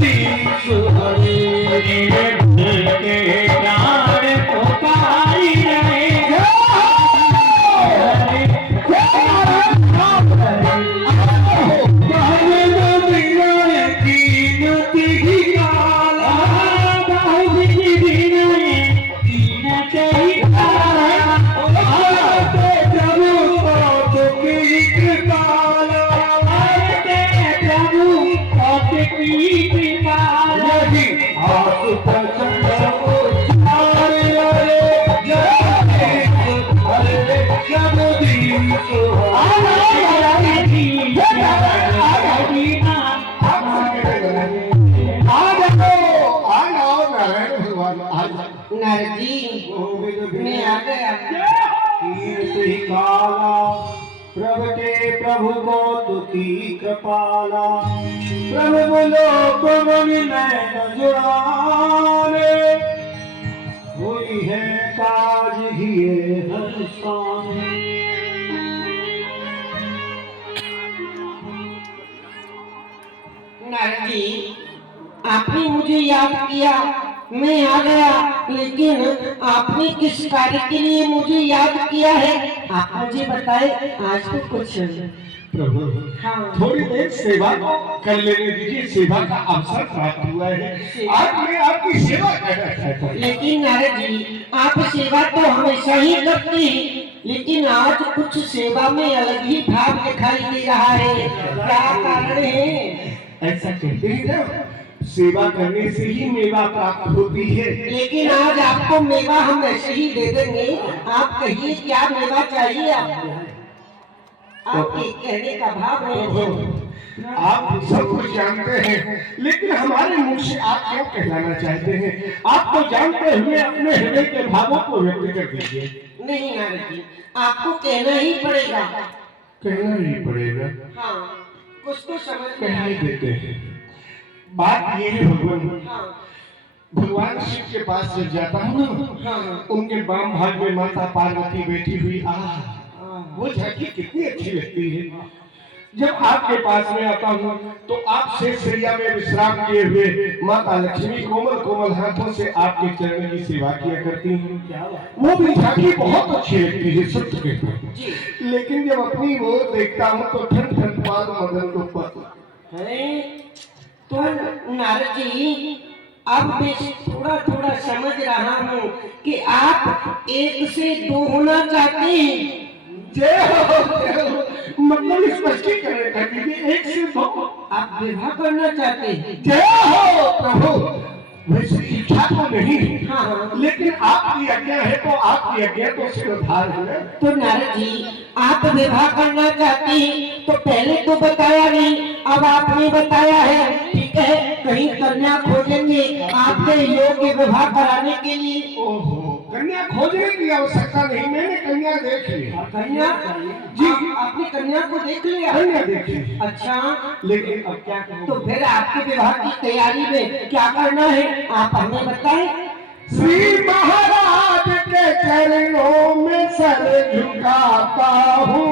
जगदीश हरे के प्राण पुकारी रहे नारद जी मैं आ गया। कीर्ति काला प्रभुते प्रभु कौतुकी कृपाला प्रभु बोलो पवन नैन जुड़ाने हुई है काज हिये हर्षाने। नारद जी आपने मुझे याद किया, मैं आ गया, लेकिन आपने किस कार्य के लिए मुझे याद किया है आप मुझे बताए। आज तो कुछ प्रभु हाँ थोड़ी देर सेवा कर लेने दीजिए, सेवा का अवसर प्राप्त हुआ है, आज मैं आपकी सेवा करना चाहता हूँ। लेकिन नारद जी आप सेवा तो हमेशा ही करते हैं, लेकिन आज कुछ सेवा में अलग ही भाव दिखाई दे रहा है, क्या कारण है? ऐसा कहते हैं ना, सेवा करने से ही मेवा प्राप्त होती है। लेकिन आज आपको मेवा हम ऐसे ही दे देंगे, आप कहिए क्या मेवा चाहिए आपको? आपके कहने का भाव नहीं। आप सब कुछ जानते हैं, लेकिन हमारे मुंह से आप क्यों कहलाना चाहते हैं? आप तो जानते हुए अपने हृदय के भावों को व्यक्त कर दीजिए। नहीं नारद जी आपको कहना ही पड़ेगा। कहना ही पड़ेगा? हाँ कुछ तो समझ में कह आया। देते हैं। बात ये है भगवान, हाँ भगवान शिव के पास जब जाता हूँ ना, हाँ उनके वाम भाग में माता पार्वती बैठी हुई वो झांकी कितनी अच्छी लगती है। जब आपके पास में आता हूँ तो आप शेषैया में विश्राम किए हुए माता लक्ष्मी कोमल कोमल हाथों से आपके चरण की सेवा किया करती हैं। वो भी झांकी बहुत अच्छी लगती है सत्य कहते। लेकिन जब अपनी ओर देखता हूँ तो ठन ठन पाद मदन को पत है। तो नारद जी अब मैं थोड़ा थोड़ा समझ रहा हूँ कि आप एक से दो होना चाहते हैं। जय हो, मतलब स्पष्टीकरण कर दीजिए, एक से दो आप विवाह करना चाहते हैं। जय हो प्रभु। वैसे इच्छा तो नहीं है, हाँ लेकिन आपकी आज्ञा है तो आपकी आज्ञा तो सिरधार है। तो नारद जी आप विवाह करना चाहते हैं तो पहले तो बताया नहीं, अब आपने बताया है, ठीक है कहीं कन्या खोजेंगे आपके योग्य विवाह कराने के लिए। ओहो, कन्या खोजने की आवश्यकता नहीं, मैंने कन्या देख ली। कन्या जी आपने कन्या को देख लिया? कन्या देखी। अच्छा लेकिन अब क्या करूं? तो फिर आपके विवाह की तैयारी में क्या करना है आप हमें बताएं। श्री महाराज के चरणों में सर झुकाता हूँ,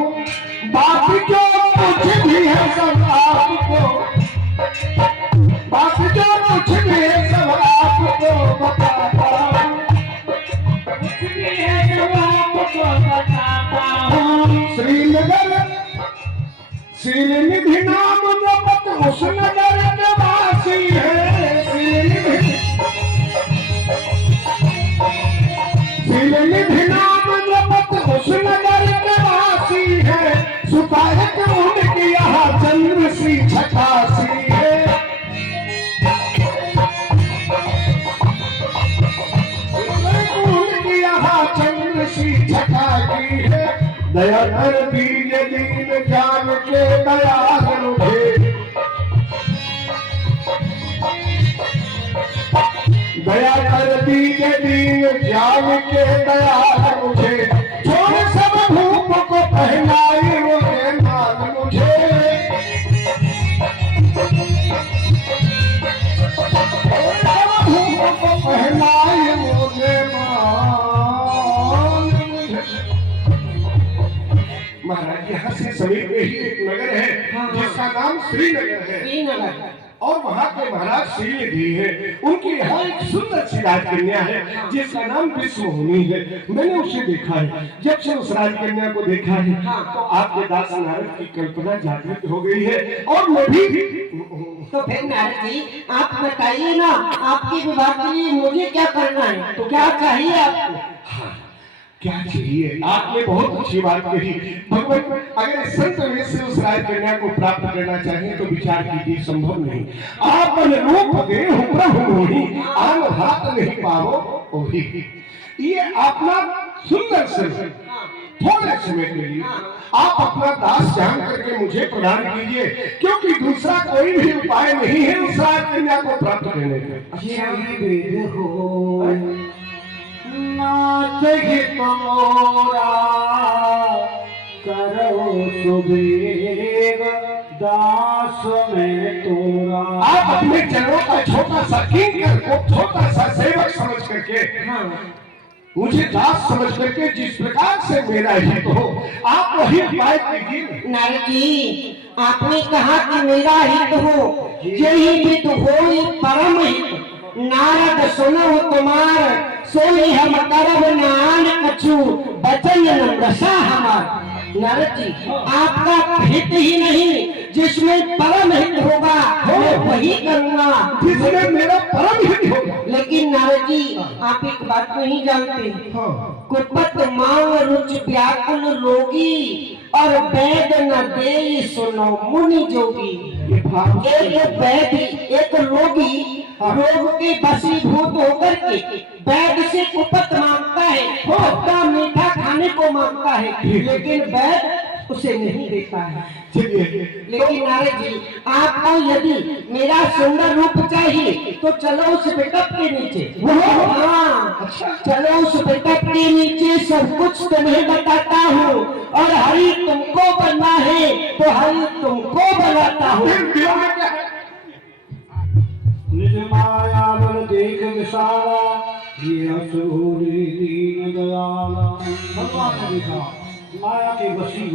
बात जो कुछ भी है सब आपको, बात जो कुछ भी है सब आपको बताता हूँ, कुछ भी है सब आपको बताता हूँ। श्रीनगर श्रीनिधि नाम जपत उस नगर के वासी है। श्रीनिधि नाम जपत उस नगर के वासी है। सुपायक उनकी यहाँ चंद्र सी छठासी है। उनकी यहाँ चंद्र सी छठासी है। दया कर दीजिए दीन जान के दयाल मुझे, दया कर दीजिए दीन जान के दयाल मुझे। छोड़ सब भूप को पहनाई वो माल मुझे, सब भूप को पहनाई मुझे माल मुझे। महाराज यहाँ से समीप में ही एक नगर है जिसका नाम श्रीनगर है। श्रीनगर और वहाँ के महाराज श्रीनिधि है, उनकी यहाँ एक सुंदर सी राजकन्या है जिसका नाम विश्वमोहिनी है। मैंने उसे देखा है। जब से उस राजकन्या को देखा है तो आपके दास नारद की कल्पना जागृत हो गई है और मैं भी। तो फिर नारद जी आप बताइए ना, आपके विवाह के लिए मुझे क्या करना है, तो क्या चाहिए आपको? हाँ, क्या चाहिए? आपने बहुत अच्छी बात कही। भगवान अगर संत में से उस राजकन्या को प्राप्त करना चाहें तो विचार कीजिए, संभव नहीं। आप रूप दे प्रभु मोहि, आन हाथ नहीं पावो ओहि। ये अपना सुंदर से थोड़े समय के लिए आप अपना दास जान करके मुझे प्रदान कीजिए, क्योंकि दूसरा कोई भी उपाय नहीं है उस राजकन्या को प्राप्त करने का। नाथ तोरा करो सुबेग दास में तोरा। आप अपने चरणों का छोटा सा किंकर को छोटा सा सेवक समझ करके, मुझे दास समझ करके जिस प्रकार से मेरा हित हो आप वही उपाय कीजिए। नारद जी आपने कहा कि मेरा हित हो, यही हित हो परम हित। नारद सुनो तुम्हार, सोई हम करब नान कछु, बचन रसा हमार। नारद जी आपका हित ही नहीं, जिसमें परम हित होगा मैं वही करूंगा जिसमें मेरा परम हित होगा। लेकिन नारद जी आप एक बात नहीं जानते, कुपत मांग रुच व्याकुल रोगी, और वैद न दे सुनो मुनि जोगी। एक वैद एक रोगी रोग के वशीभूत होकर के वैद से कुपत मांगता है, खट्टा मीठा खाने को मांगता है, लेकिन वैद उसे नहीं देता है। लेकिन नारद जी आपको यदि मेरा सुंदर रूप चाहिए तो चलो उस बेटक के नीचे। हाँ चलो उस बेटक के नीचे, सब कुछ तुम्हें बताता हूँ, और हरि तुमको बनना है तो हरि तुमको बनाता हूँ। निज माया बल देख विशाला, ये असुरी दीन दयाला। भगवान ने देखा माया के वशीभूत